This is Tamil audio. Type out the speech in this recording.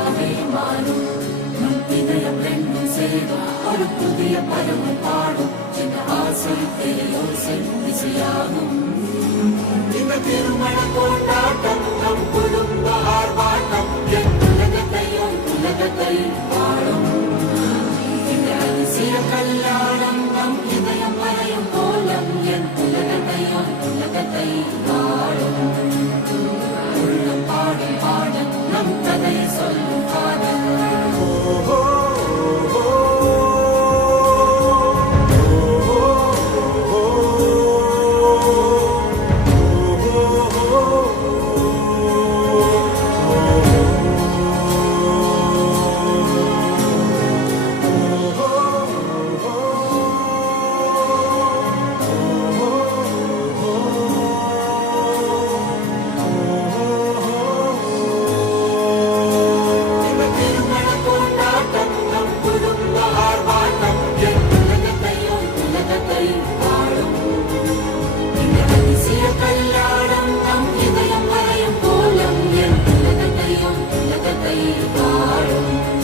நினைவாகவே மாறும். நம் இதயம் ரெண்டும் சேரும் ஒரு புதிய பருவம் பாடும். இந்த ஆசை பேரோசை இசையாகும். இந்த திருமண கொண்டாட்டம் நம் குடும்ப ஆர்ப்பாட்டம். என் உலகத்தை வாழும். இந்த அதிசய கல்யாணம் நம் இதயம் வரையும் கோலம். என் உலகத்தை வாழும். உள்ளம் பாடும் பாடல் நம் கதையை சொல்லும் காதல். கல்யாணம் நம் இதயம் வரையும் கோலம். என் உலகத்தை வாழும்.